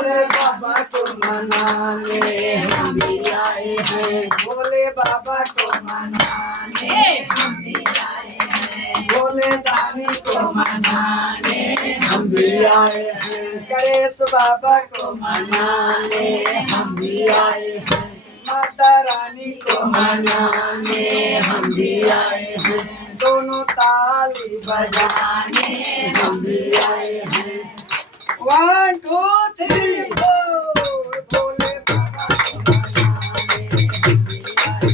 भोले बाबा को मनाने हम भी आए हैं, भोले बाबा को मनाने हम भी आए हैं, भोले दानी को मनाने हम भी आए हैं, गणेश बाबा को मनाने हम भी आए हैं, माता रानी को मनाने हम भी आए हैं, दोनों ताली बजाने हम भी आए हैं। 1 2 3 4 भोले बाबा को मनाने हम भी आए हैं,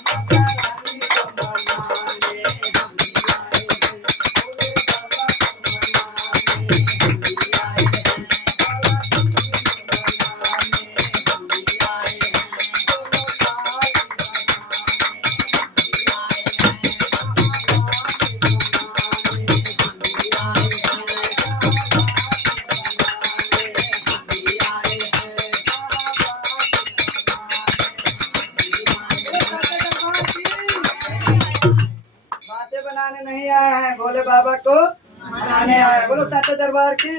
माता रानी को मनाने हम भी आए हैं, माता रानी को मनाने हम भी आए हैं, भोले बाबा को मनाने हम भी आए हैं, बाबा को मनाने हम भी आए हैं, दोनों ताली बातें बनाने नहीं आए हैं, भोले बाबा को मनाने आए हैं। बोलो सच्चे दरबार की।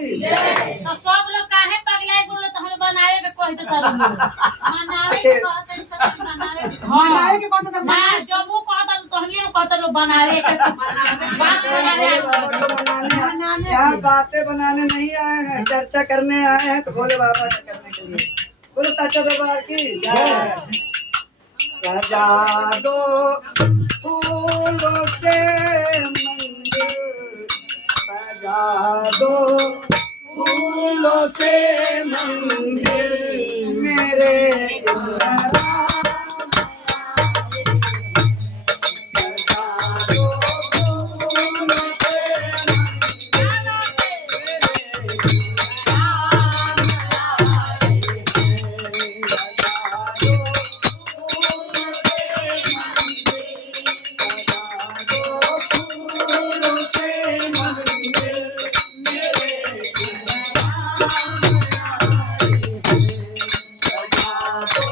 तो सब लोग काहे पगलाए बोले तो हम बनाए के कह दे तारे मनावे के कहते सब मनावे के कहते तो ना जब वो कहता तो हम लोग कहते लोग बनावे के बात भोले बाबा को मनाने यहाँ बातें बनाने नहीं आए हैं, चर्चा करने आए हैं, तो भोले बाबा का करने के लिए। बोलो सच्चे दरबार की। सजा दो फूलों से मंदिर, सजा दो फूलों से मंदिर, मेरे कृष्ण राम। सजा दो फूलों से मंदिर, मेरे कृष्ण राम आए हैं। सजा दो फूलों से मंदिर, सजा दो फूलों से मंदिर, मेरे कृष्ण राम आए हैं। सजा दो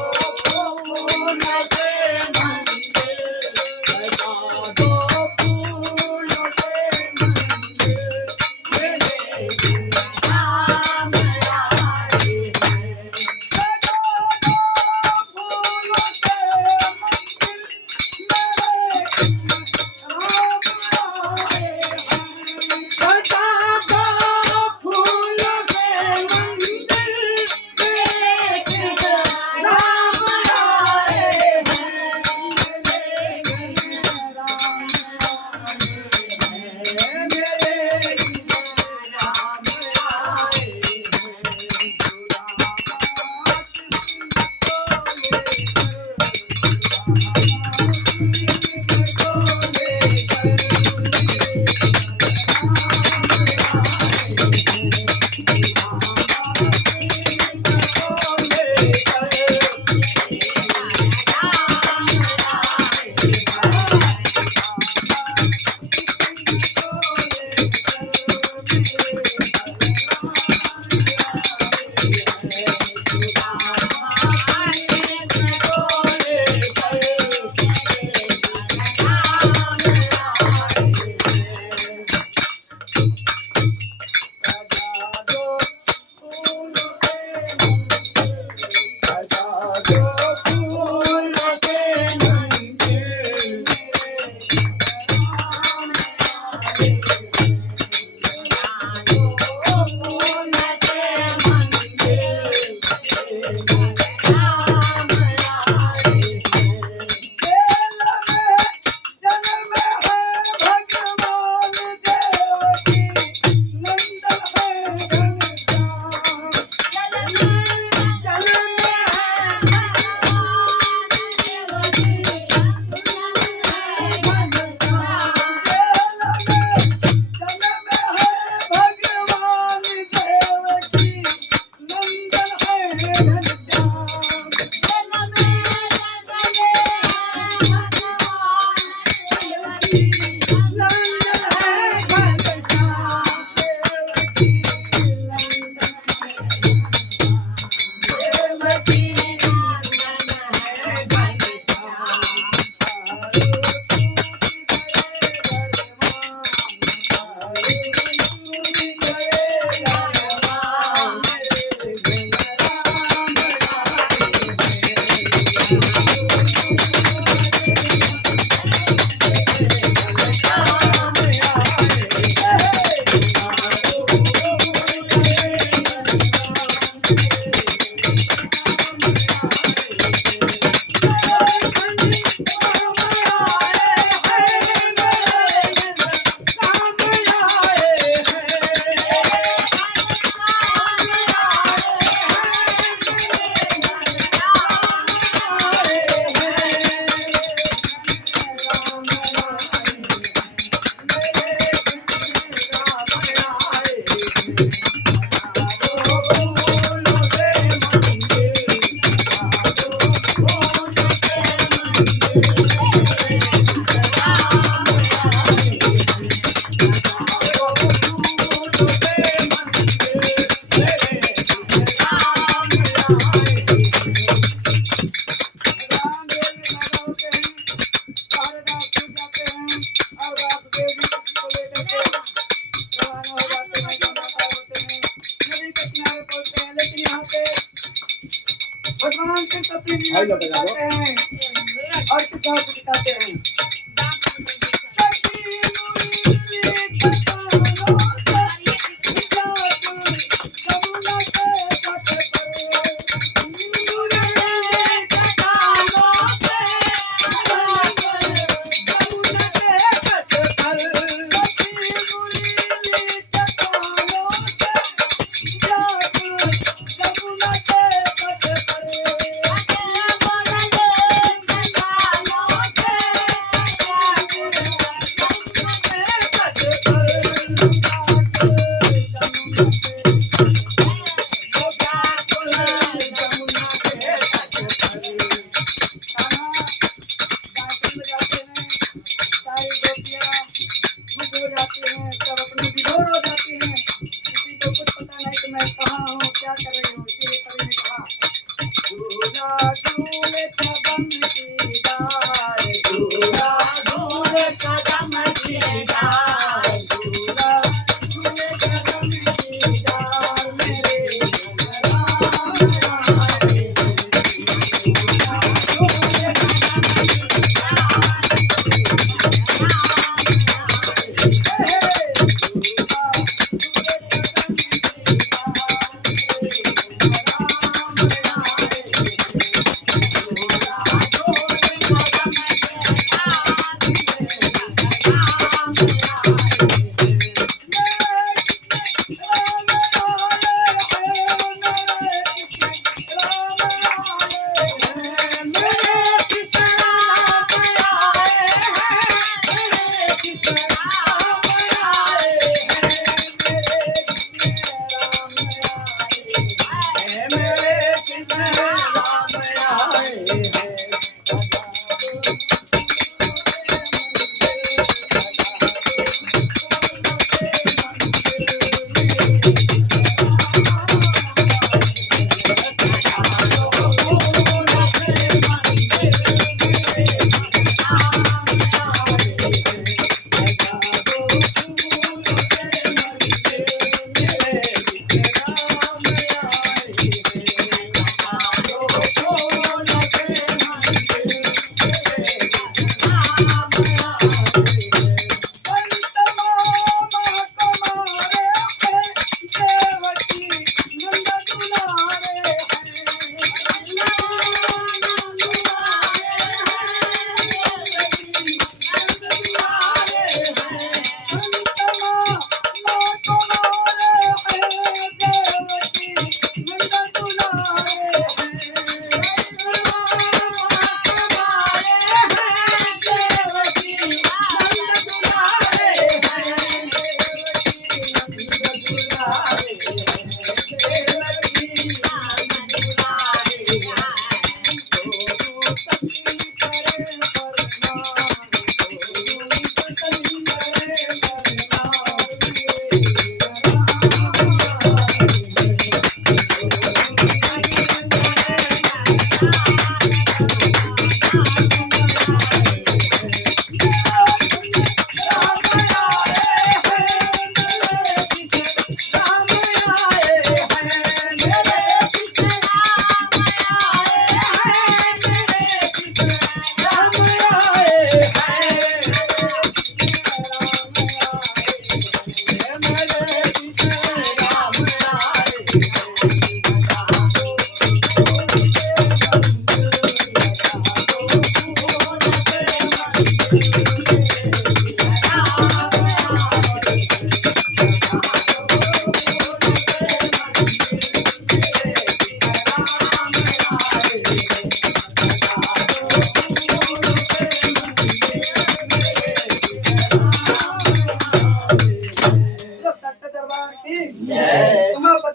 देव जी को लेकर के रवाना हो जाते हैं, गंगा पार होते हैं, नदी के किनारे पहुंचते हैं। लेकिन यहाँ पे भगवान कृष्ण अपनी लीला को दिखाते हैं और कितना को दिखाते हैं।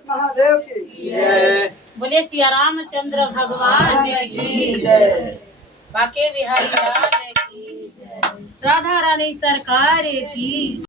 महादेव की बोले सिया रामचंद्र भगवान की बाके बिहारी लाल की राधा रानी सरकार की।